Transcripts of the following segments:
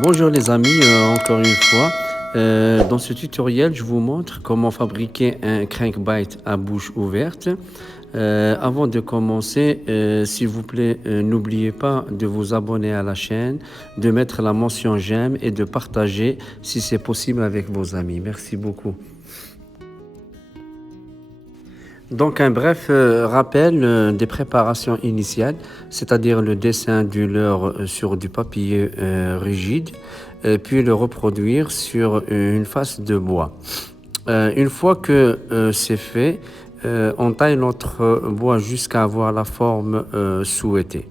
Bonjour les amis, encore une fois. Dans ce tutoriel, je vous montre comment fabriquer un crankbait à bouche ouverte. Avant de commencer, s'il vous plaît, n'oubliez pas de vous abonner à la chaîne, de mettre la mention j'aime et de partager si c'est possible avec vos amis. Merci beaucoup. Donc un bref rappel des préparations initiales, c'est-à-dire le dessin du leurre sur du papier rigide, puis le reproduire sur une face de bois. Une fois que c'est fait, on taille notre bois jusqu'à avoir la forme souhaitée.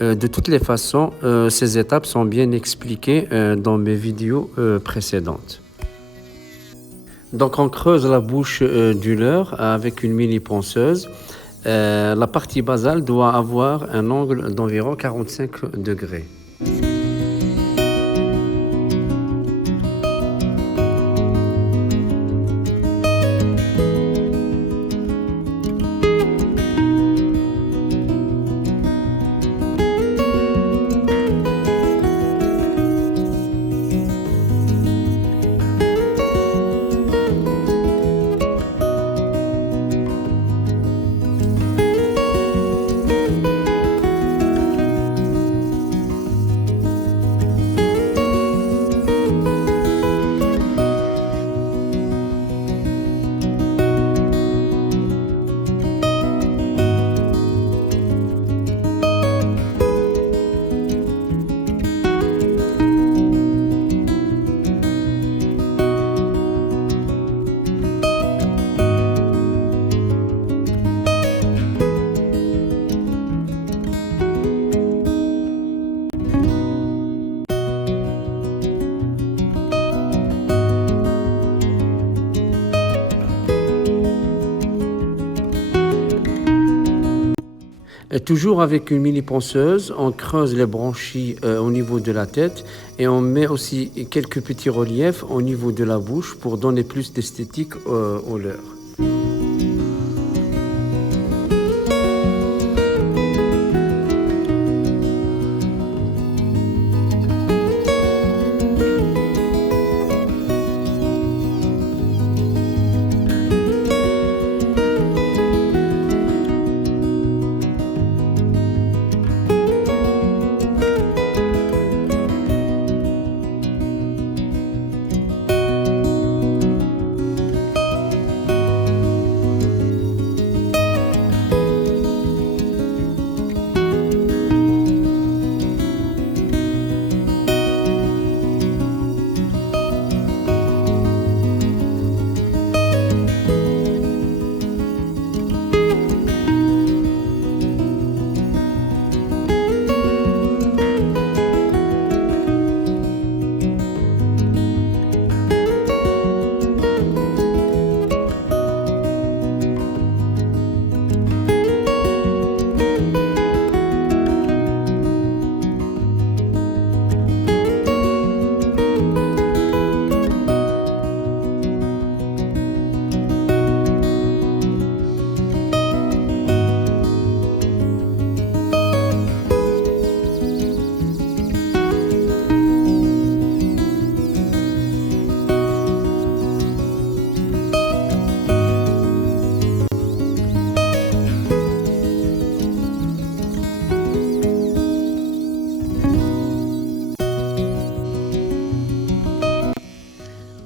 De toutes les façons, ces étapes sont bien expliquées dans mes vidéos précédentes. Donc on creuse la bouche du leurre avec une mini ponceuse. La partie basale doit avoir un angle d'environ 45 degrés. Et toujours avec une mini ponceuse, on creuse les branchies au niveau de la tête et on met aussi quelques petits reliefs au niveau de la bouche pour donner plus d'esthétique au leurre.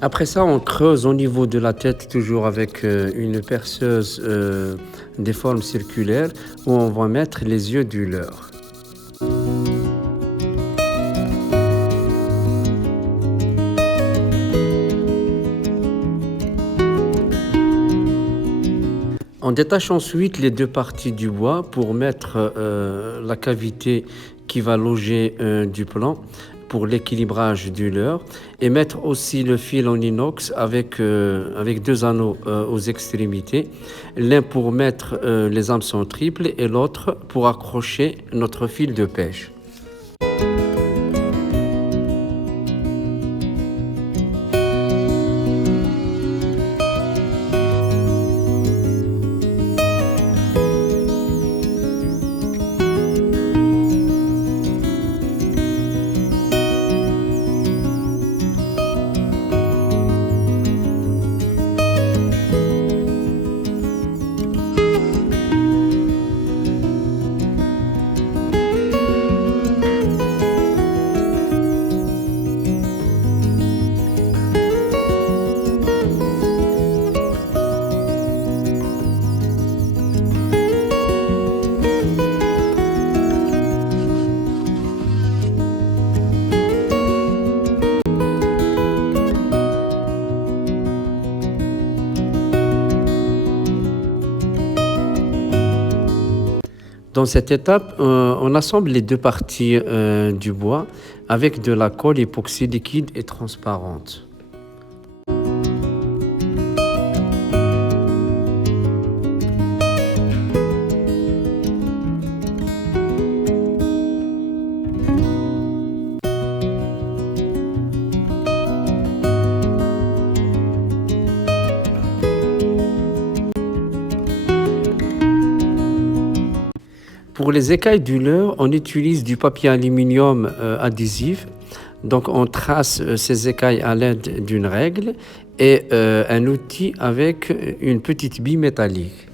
Après ça, on creuse au niveau de la tête, toujours avec une perceuse des formes circulaires, où on va mettre les yeux du leurre. On détache ensuite les deux parties du bois pour mettre la cavité qui va loger du plan pour l'équilibrage du leurre et mettre aussi le fil en inox avec deux anneaux aux extrémités, l'un pour mettre les hameçons triples et l'autre pour accrocher notre fil de pêche. Dans cette étape, on assemble les deux parties du bois avec de la colle époxy liquide et transparente. Pour les écailles du leurre, on utilise du papier aluminium adhésif. Donc on trace ces écailles à l'aide d'une règle et un outil avec une petite bille métallique.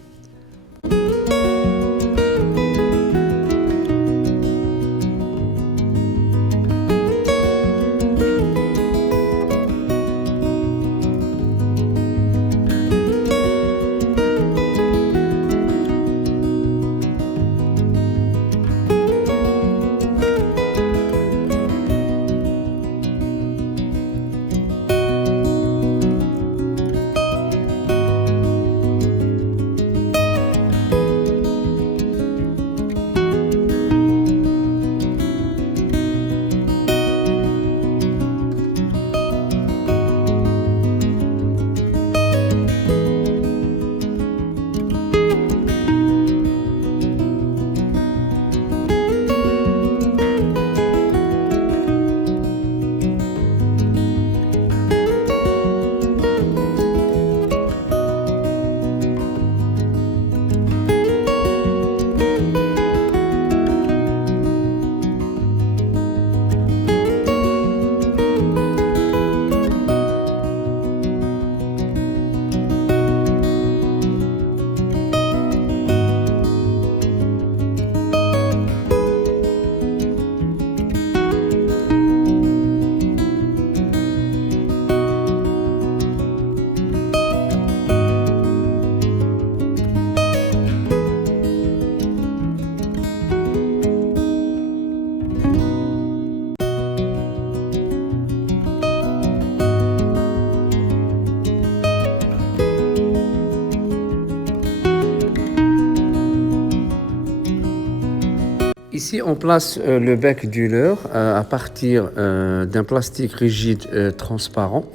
Ici, on place le bec du leurre à partir d'un plastique rigide transparent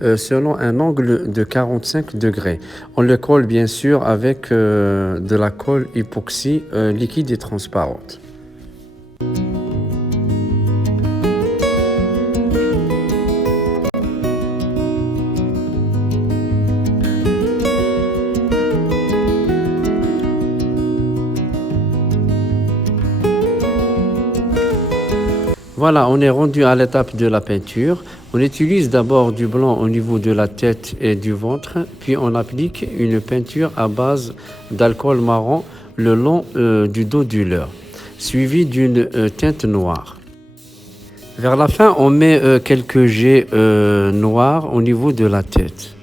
selon un angle de 45 degrés. On le colle bien sûr avec de la colle époxy liquide et transparente. Voilà, on est rendu à l'étape de la peinture. On utilise d'abord du blanc au niveau de la tête et du ventre, puis on applique une peinture à base d'alcool marron le long du dos du leurre, suivi d'une teinte noire. Vers la fin, on met quelques jets noirs au niveau de la tête.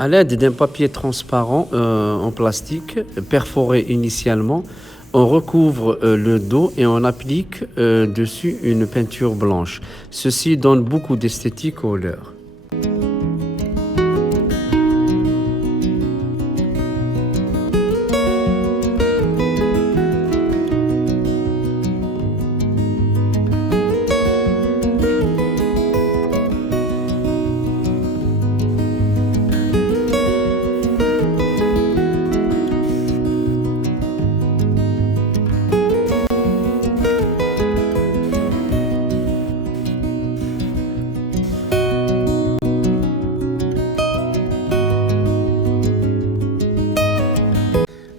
À l'aide d'un papier transparent en plastique, perforé initialement, on recouvre le dos et on applique dessus une peinture blanche. Ceci donne beaucoup d'esthétique au leurre.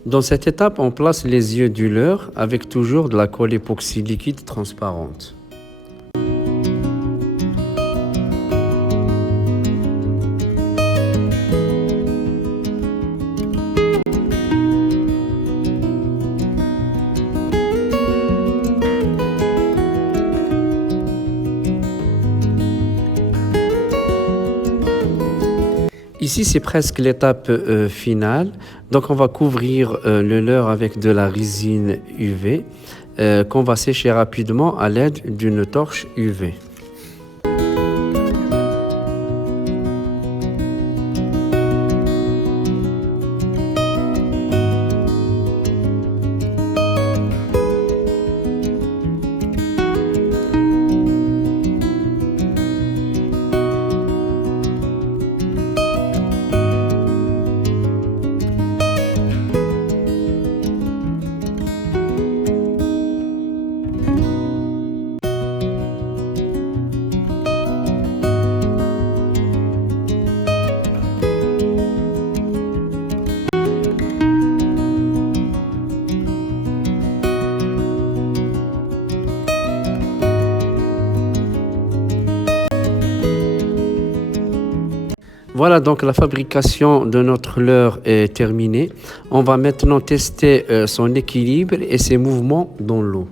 Dans cette étape, on place les yeux du leurre avec toujours de la colle époxy liquide transparente. Ici, c'est presque l'étape finale. Donc, on va couvrir le leurre avec de la résine UV qu'on va sécher rapidement à l'aide d'une torche UV. Voilà, donc la fabrication de notre leurre est terminée. On va maintenant tester son équilibre et ses mouvements dans l'eau.